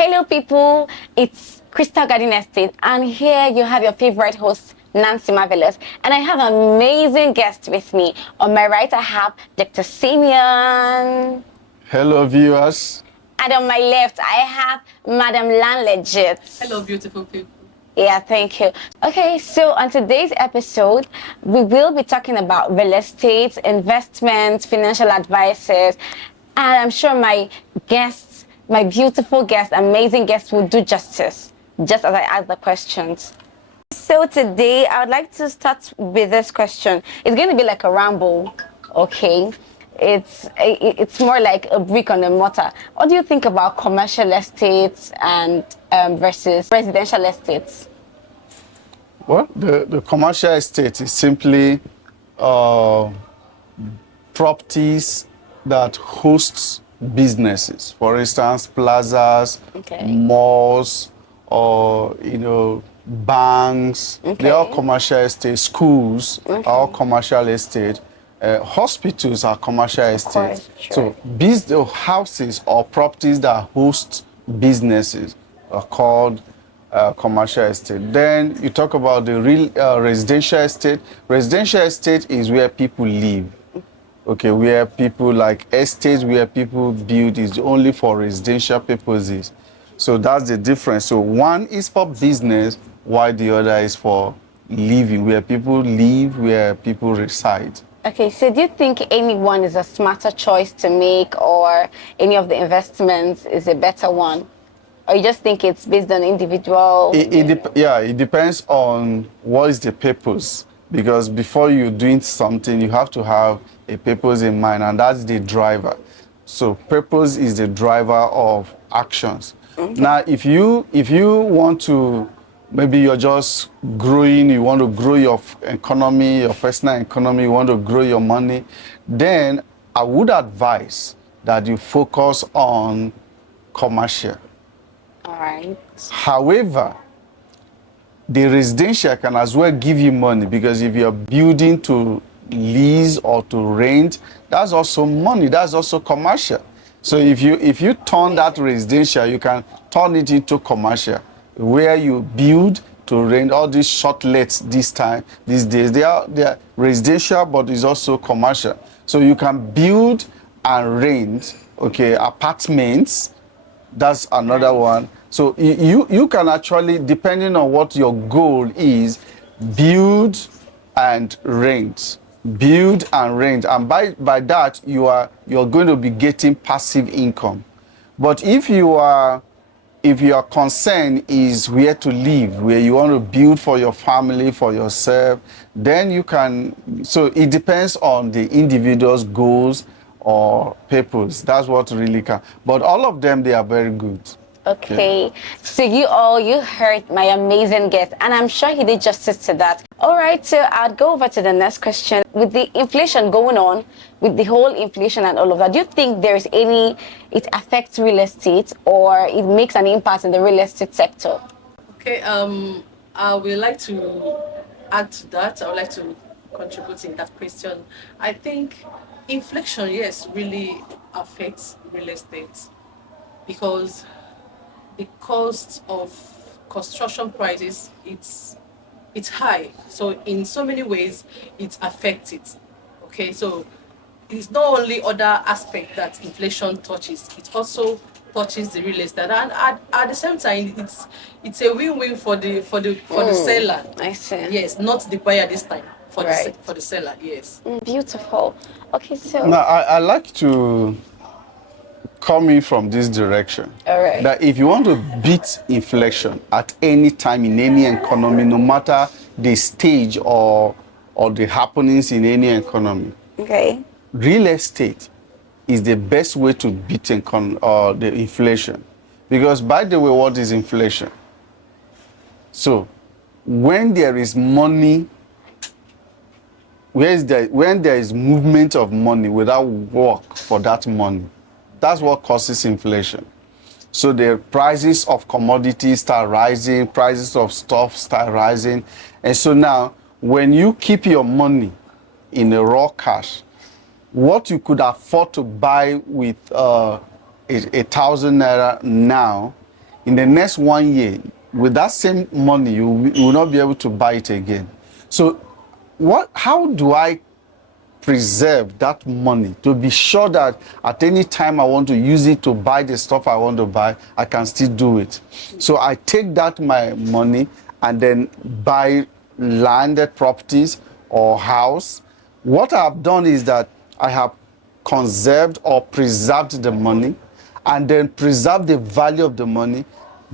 Hello, people. It's Crystal Garden Estate, and here you have your favorite host, Nancy Marvelous, and I have an amazing guest with me. On my right, I have Dr. Simeon. Hello, viewers. And on my left, I have Madam Legit. Hello, beautiful people. Yeah, thank you. Okay, so on today's episode, we will be talking about real estate, investments, financial advices, and I'm sure my guests, my beautiful guests, amazing guests will do justice, just as I ask the questions. So today, I would like to start with this question. It's going to be like a ramble, okay? It's more like a brick on the mortar. What do you think about commercial estates and versus residential estates? Well, the commercial estate is simply properties that host businesses. For instance, plazas, malls, or banks. They are commercial estate. Schools are all commercial estate. Hospitals are commercial estate. Sure. So houses or properties that host businesses are called commercial estate. Then you talk about the real residential estate. Residential estate is where people live. Okay, where people like estates where people build is only for residential purposes. So that's the difference. So one is for business, while the other is for living, where people live, where people reside. Okay, so do you think anyone is a smarter choice to make, or any of the investments is a better one? Or you just think it's based on individual? It depends on what is the purpose. Because before you're doing something, you have to have a purpose in mind, and that's the driver. So purpose is the driver of actions. Now, if you want to, maybe you're just growing, you want to grow your economy, your personal economy, you want to grow your money, then I would advise that you focus on commercial. All right. However, the residential can as well give you money, because if you're building to lease or to rent, that's also money, that's also commercial. So if you turn that residential, you can turn it into commercial, where you build to rent. All these short lets these days, they are residential, but it's also commercial. So you can build and rent, apartments. That's another one. So you can actually, depending on what your goal is, build and rent. Build and rent. And by that, you're going to be getting passive income. But if your concern is where to live, where you want to build for your family, for yourself, then you can. So it depends on the individual's goals or purpose. That's what really can. But all of them, they are very good. Okay, so you heard my amazing guest, and I'm sure he did justice to that. All right, so I'll go over to the next question. With the inflation going on, with the whole inflation and all of that, do you think it affects real estate, or it makes an impact in the real estate sector? Okay, I would like to add to that. I would like to contribute in that question. I think inflation, yes, really affects real estate, because the cost of construction prices, it's high. So in so many ways, it affects it. Okay, so it's not only other aspect that inflation touches, it also touches the real estate, and at the same time, it's a win-win for the seller. I see. Yes, not the buyer this time. For the seller, yes. Beautiful. Okay, so Now I like to come in from this direction. All right. That if you want to beat inflation at any time in any economy, no matter the stage or the happenings in any economy, real estate is the best way to beat the inflation. Because, by the way, what is inflation? So when there is money, when there is movement of money without work for that money, that's what causes inflation. So the prices of commodities start rising, prices of stuff start rising. And so now, when you keep your money in a raw cash, what you could afford to buy with 1,000 naira now in the next 1 year, with that same money, you will not be able to buy it again. So how do I preserve that money to be sure that at any time I want to use it to buy the stuff I want to buy, I can still do it? So I take that my money and then buy landed properties or house. What I've done is that I have conserved or preserved the money and then preserve the value of the money,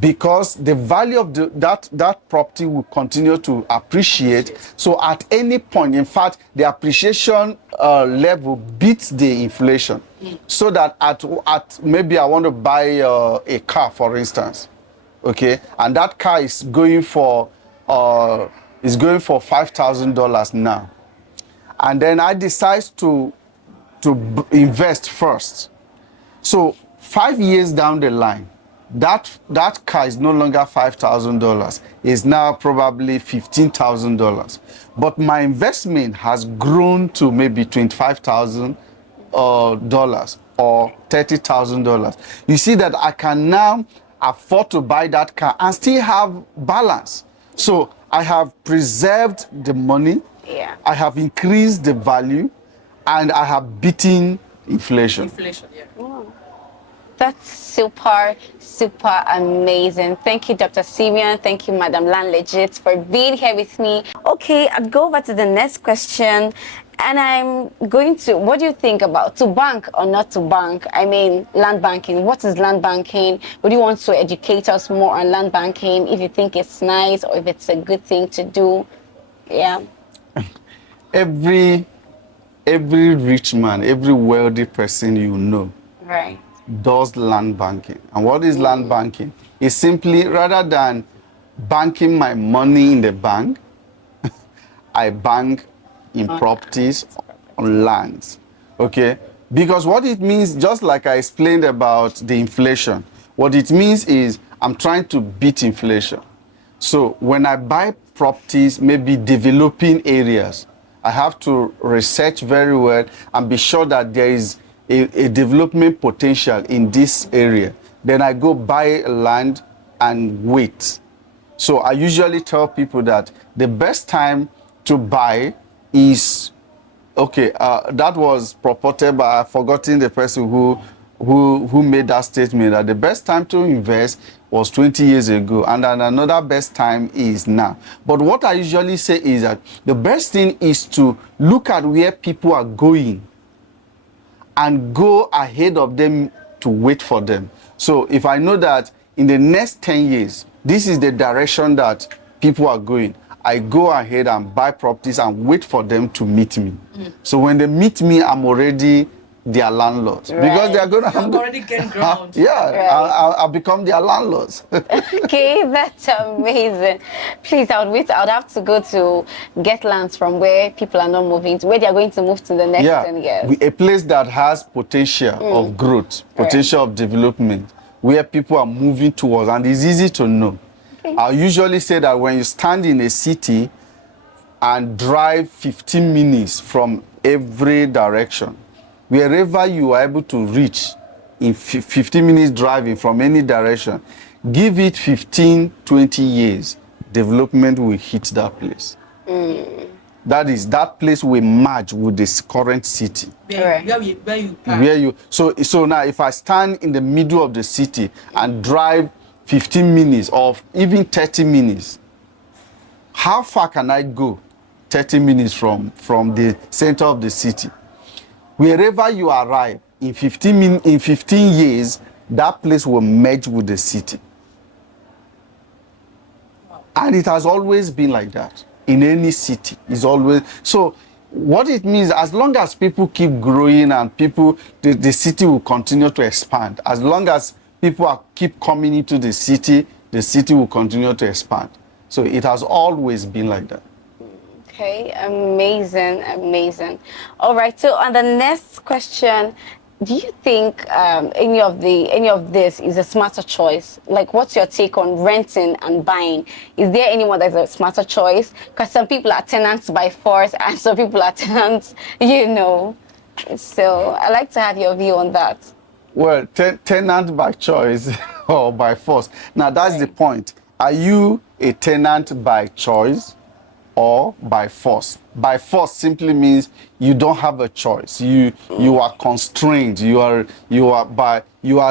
because the value of that property will continue to appreciate. So at any point, in fact, the appreciation level beats the inflation. So that at maybe I want to buy a car, for instance, okay, and that car is going for $5,000 now, and then I decide to invest first. So 5 years down the line, that car is no longer $5,000. It's now probably $15,000. But my investment has grown to maybe $25,000 or $30,000. You see that I can now afford to buy that car and still have balance. So I have preserved the money. Yeah. I have increased the value, and I have beaten inflation. Inflation, yeah. That's super, super amazing. Thank you, Dr. Simeon. Thank you, Madam Landlegit, for being here with me. Okay, I'll go over to the next question. And I'm going to, what do you think about to bank or not to bank? I mean, land banking. What is land banking? Would you want to educate us more on land banking, if you think it's nice or if it's a good thing to do? Yeah. Every rich man, every wealthy person you know, Right. does land banking. And what is land banking? It's simply, rather than banking my money in the bank, I bank in properties, on lands. Okay? Because what it means, just like I explained about the inflation, what it means is I'm trying to beat inflation. So when I buy properties, maybe developing areas, I have to research very well and be sure that there is a development potential in this area. Then I go buy land and wait. So I usually tell people that the best time to buy is, okay, that was purported, but I've forgotten the person who made that statement, that the best time to invest was 20 years ago, and then another best time is now. But what I usually say is that the best thing is to look at where people are going and go ahead of them to wait for them. So if I know that in the next 10 years, this is the direction that people are going, I go ahead and buy properties and wait for them to meet me. So when they meet me, I'm already their landlords. Right. Because they are going to... I'm already getting ground. Yeah, Right. I'll become their landlords. Okay, that's amazing. Please, I would have to go to get lands from where people are not moving to, where they are going to move to the next 10 years. A place that has potential of growth, potential of development, where people are moving towards, and it's easy to know. Okay. I usually say that when you stand in a city and drive 15 minutes from every direction, wherever you are able to reach in 15 minutes driving from any direction, give it 15, 20 years, development will hit that place. That is, that place will merge with this current city. Where you So now if I stand in the middle of the city and drive 15 minutes or even 30 minutes, how far can I go 30 minutes from the center of the city? Wherever you arrive, in 15 years, that place will merge with the city. And it has always been like that. In any city, it's always... So what it means, as long as people keep growing and the city will continue to expand. As long as people keep coming into the city will continue to expand. So it has always been like that. Okay, amazing, amazing. All right, so on the next question, do you think any of this is a smarter choice? Like, what's your take on renting and buying? Is there anyone that's a smarter choice? Because some people are tenants by force and some people are tenants, So I'd like to have your view on that. Well, tenant by choice or by force. Now, that's the point. Are you a tenant by choice or by force? By force simply means you don't have a choice. You are constrained. You are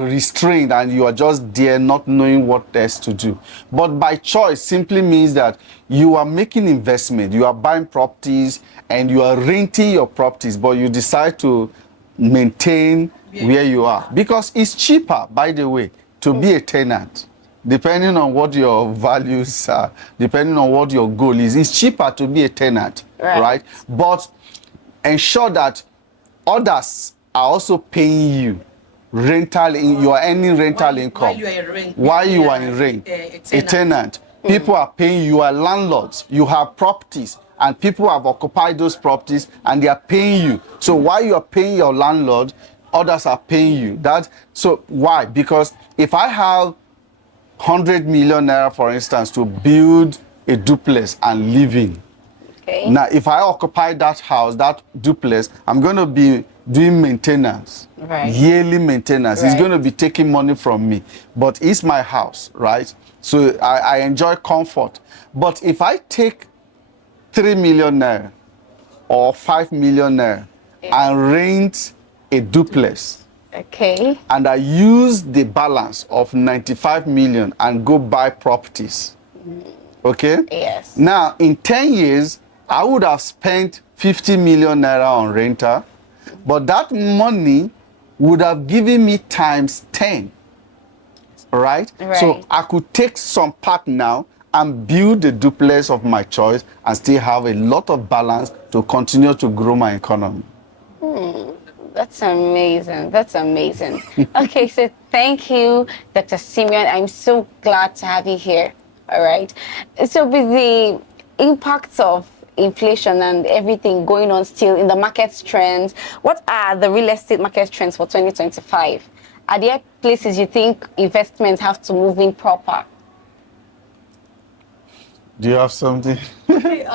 restrained, and you are just there not knowing what else to do. But by choice simply means that you are making investment. You are buying properties and you are renting your properties, but you decide to maintain where you are because it's cheaper, by the way, to be a tenant. Depending on what your values are, depending on what your goal is, it's cheaper to be a tenant, right? But ensure that others are also paying you rental. You are earning rental income while you are in rent. A tenant. People are paying you. Are landlords. You have properties, and people have occupied those properties, and they are paying you. So while you are paying your landlord, others are paying you. So why? Because if I have 100 million naira, for instance, to build a duplex and live in. Okay. Now, if I occupy that house, that duplex, I'm going to be doing maintenance, yearly maintenance. It's going to be taking money from me, but it's my house, right? So I enjoy comfort. But if I take 3 million naira or 5 million naira and rent a duplex, okay, and I use the balance of 95 million and go buy properties. Okay? Yes. Now, in 10 years, I would have spent 50 million naira on rental, but that money would have given me times 10. Right? So I could take some part now and build the duplex of my choice and still have a lot of balance to continue to grow my economy. That's amazing. That's amazing. Okay, so thank you, Dr. Simeon. I'm so glad to have you here. All right. So with the impacts of inflation and everything going on still in the market trends, what are the real estate market trends for 2025? Are there places you think investments have to move in proper? Do you have something? Okay,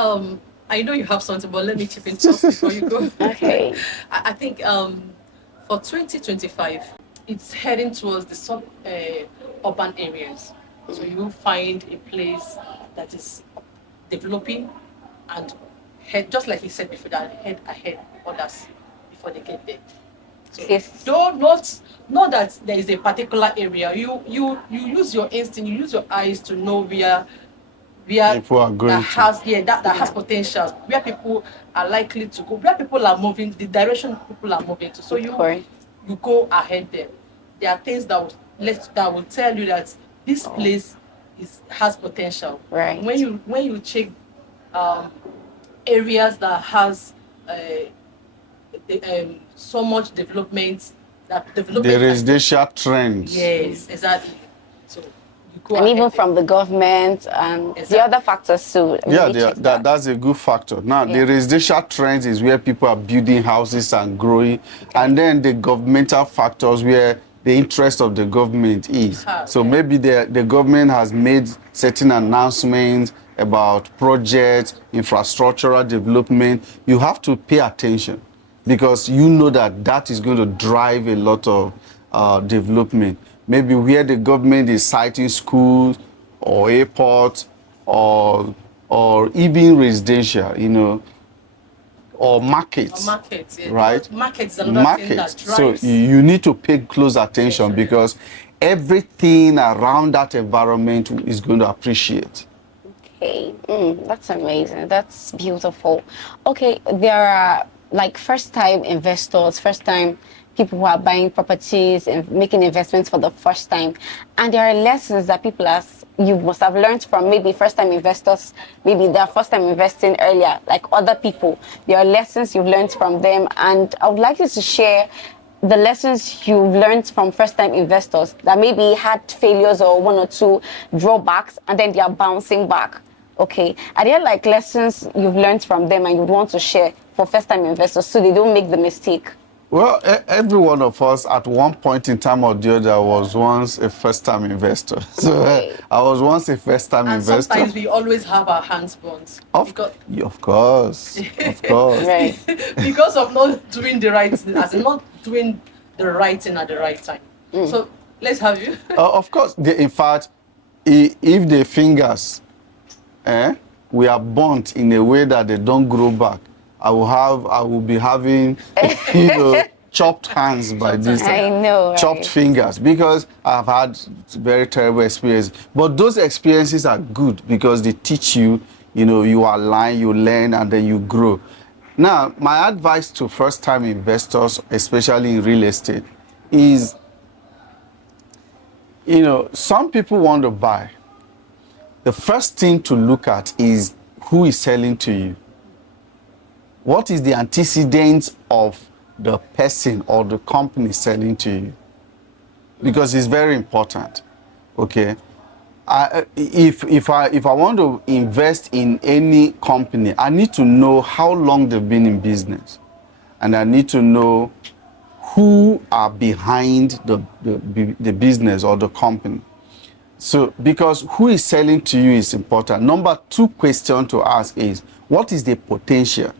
I know you have something, but let me chip in first before you go. Okay. I think for 2025, it's heading towards the urban areas. So you find a place that is developing and just like you said before, that head ahead others before they get there. So Yes. not that there is a particular area. You use your instinct, you use your eyes to know where people are going that has potential, where people are likely to go, where people are moving, the direction people are moving to. So you go ahead there. There are things that will tell you that this place has potential. Right. When you check areas that has so much development, the residential trends. Yes, exactly. So you go and even ahead from the government and the other factors too. That's a good factor. Now, the residential trends is where people are building houses and growing, and then the governmental factors where the interest of the government is. So maybe the government has made certain announcements about projects, infrastructural development. You have to pay attention because you know that is going to drive a lot of development. Maybe where the government is citing schools or airports or even residential, or markets. Right? Markets is another thing that drives. So you need to pay close attention because everything around that environment is going to appreciate. Okay, that's amazing. That's beautiful. Okay, there are like first-time investors, first-time people who are buying properties and making investments for the first time. And there are lessons that you must have learned from maybe first-time investors, maybe they're first-time investing earlier, like other people. There are lessons you've learned from them. And I would like you to share the lessons you've learned from first-time investors that maybe had failures or one or two drawbacks, and then they are bouncing back. Okay, are there like lessons you've learned from them and you want to share for first-time investors so they don't make the mistake? Well, every one of us at one point in time or the other was once a first-time investor. So I was once a first-time investor. Sometimes we always have our hands burnt. Of course. Right. Because of not doing the right thing, as in not doing the right thing at the right time. So let's have you. Of course, in fact, if the fingers we are burnt in a way that they don't grow back, I will be having chopped hands by this time. I know, right? Chopped fingers, because I've had very terrible experiences. But those experiences are good because they teach you, you align, you learn, and then you grow. Now, my advice to first-time investors, especially in real estate, is, some people want to buy. The first thing to look at is who is selling to you. What is the antecedents of the person or the company selling to you? Because it's very important. Okay, if I want to invest in any company, I need to know how long they've been in business, and I need to know who are behind the business or the company. So, because who is selling to you is important. Number 2 question to ask is, what is the potential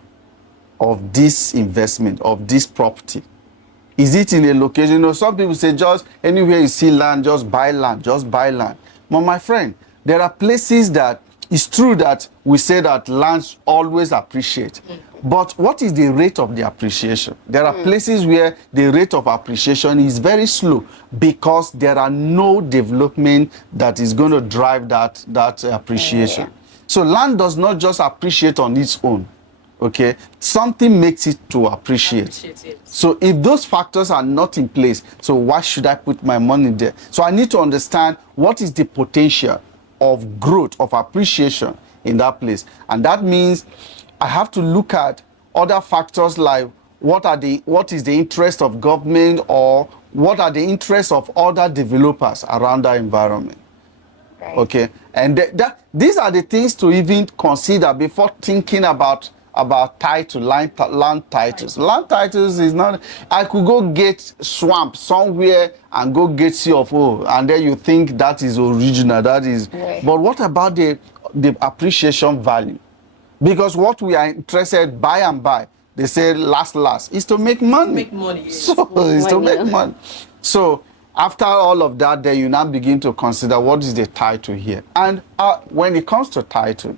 of this investment, of this property? Is it in a location? Some people say just anywhere you see land, just buy land, just buy land. But my friend, there are places that it's true that we say that lands always appreciate. But what is the rate of the appreciation? There are places where the rate of appreciation is very slow because there are no development that is going to drive that appreciation. Yeah. So land does not just appreciate on its own. Okay, something makes it to appreciate. So if those factors are not in place, so why should I put my money there? So I need to understand what is the potential of growth, of appreciation in that place. And that means I have to look at other factors like what is the interest of government, or what are the interests of other developers around that environment. Right. Okay, and these are the things to even consider before thinking about title, land titles. Land titles is not, I could go get swamp somewhere and go get C of O, and then you think that is original, that is. Right. But what about the appreciation value? Because what we are interested buy and buy, they say last, is to make money. Make money, yes. So it's to Money. make money. So after all of that, then you now begin to consider what is the title here. And when it comes to title,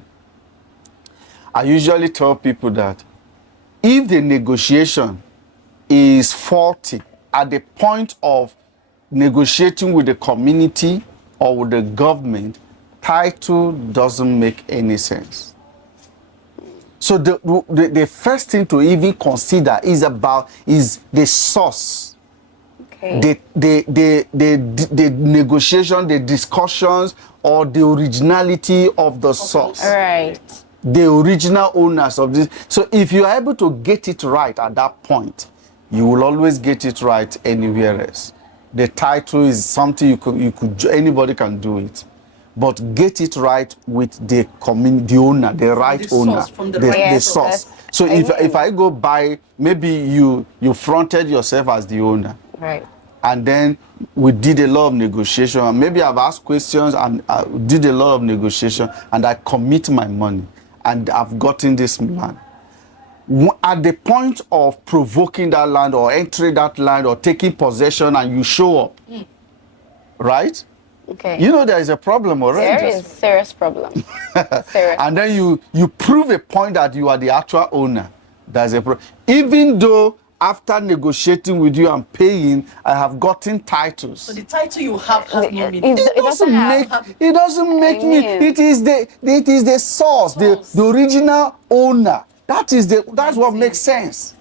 I usually tell people that if the negotiation is faulty at the point of negotiating with the community or with the government, title doesn't make any sense. So the first thing to even consider is the source. Okay. The negotiation, the discussions, or the originality of the source. All right. The original owners of this. So if you are able to get it right at that point, you will always get it right anywhere else. The title is something anybody can do it, but get it right with the community, the owner, the right The owner, source, from the the right source. source. So I know. if I go buy, maybe you fronted yourself as the owner, Right. and then we did a lot of negotiation, and maybe I've asked questions and I did a lot of negotiation, and I commit my money, and I've gotten this land. At the point of provoking that land or entering that land or taking possession, and you show up, right? Okay. There is a problem already. There is serious problem. Serious. And then you prove a point that you are the actual owner. There's a problem. Even though after negotiating with you and paying, I have gotten titles. So the title you have has no meaning. It doesn't have. It doesn't make me. It is the source, the original owner. That's what makes sense.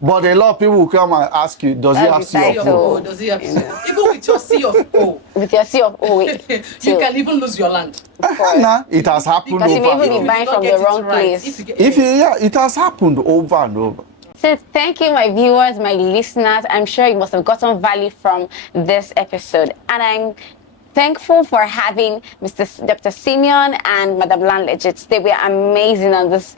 But a lot of people will come and ask you, does he have That's C C of of O? O, does he have even with your C of O, With your C of O, you can even lose your land. Nah, it has happened Because you may over even and be over. buying from the wrong place. It has happened over and over. So thank you, my viewers, my listeners. I'm sure you must have gotten value from this episode. And I'm thankful for having Dr. Simeon and Madam Landlegit. They were amazing on this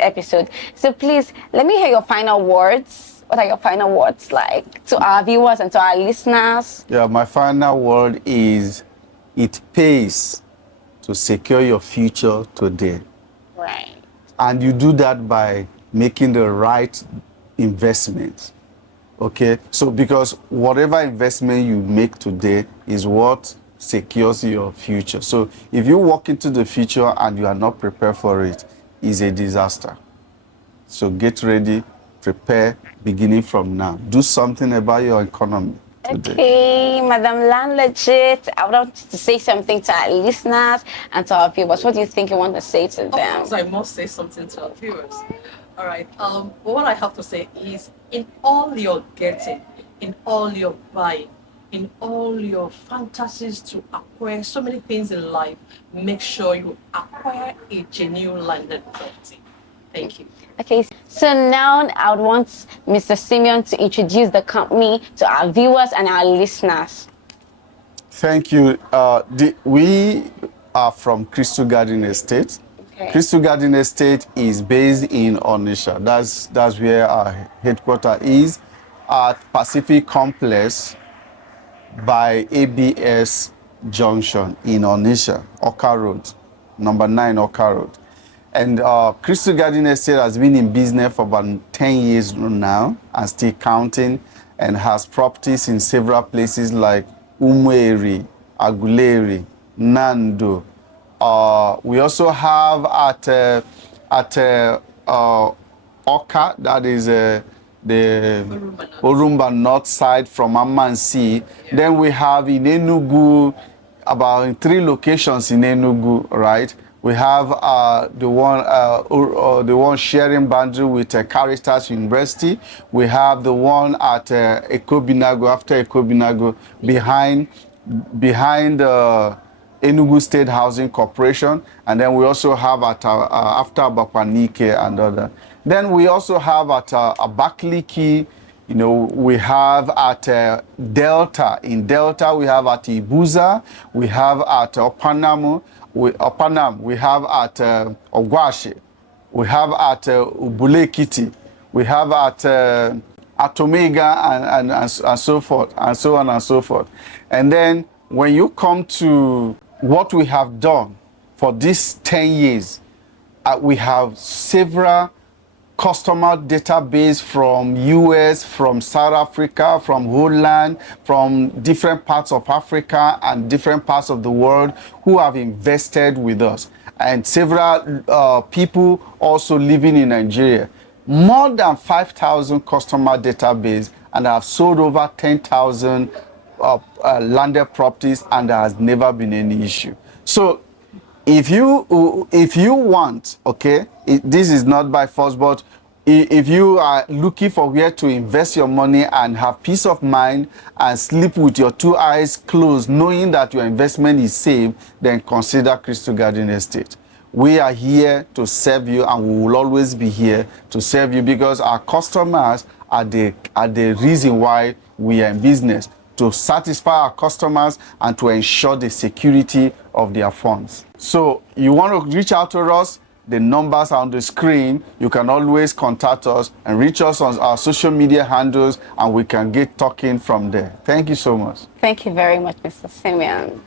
episode. So please, let me hear your final words. What are your final words like to our viewers and to our listeners? Yeah, my final word is, it pays to secure your future today. Right. And you do that by making the right investments. Okay, so because whatever investment you make today is what secures your future. So if you walk into the future and you are not prepared for it, it's a disaster. So get ready, prepare, beginning from now. Do something about your economy today. Okay, Madam Land Legit, I would want to say something to our listeners and to our viewers. What do you think you want to say to Of them? course, I must say something to our viewers. All right. What I have to say is, in all your getting, in all your buying, in all your fantasies to acquire so many things in life, make sure you acquire a genuine landed property. Thank you. Okay, so now I would want Mr. Simeon to introduce the company to our viewers and our listeners. Thank you. We are from Crystal Garden Estate. Okay. Crystal Garden Estate is based in Onitsha. That's where our headquarters is, at Pacific Complex by ABS Junction in Onitsha, Oka Road, number 9 Oka Road. And Crystal Garden Estate has been in business for about 10 years now and still counting, and has properties in several places like Umueri, Aguleri, Nando. We also have at Oka, that is the Orumba north side from Amansi. Yeah. Then we have in Enugu, about in 3 locations in Enugu, right? We have the one sharing boundary with Caritas University. We have the one at Ekobinago, after Ekobinago, behind Enugu State Housing Corporation. And then we also have at after Abapanike and other. Then we also have at Abakaliki. You know, we have at Delta. In Delta, we have at Ibuza. We have at Opanam. We have at Ogwashi. We have at Ubulekiti. We have at Omega and so forth, and so on and so forth. And then when you come to what we have done for these 10 years, we have several customer database from US, from South Africa, from Holland, from different parts of Africa and different parts of the world who have invested with us. And several people also living in Nigeria. More than 5,000 customer database, and have sold over 10,000 landed properties, and there has never been any issue. So if you want, okay, this is not by force, but if you are looking for where to invest your money and have peace of mind and sleep with your 2 eyes closed, knowing that your investment is safe, then consider Crystal Garden Estate. We are here to serve you, and we will always be here to serve you, because our customers are the reason why we are in business, to satisfy our customers and to ensure the security of their funds. So you want to reach out to us, the numbers are on the screen. You can always contact us and reach us on our social media handles, and we can get talking from there. Thank you so much. Thank you very much, Mr. Simeon.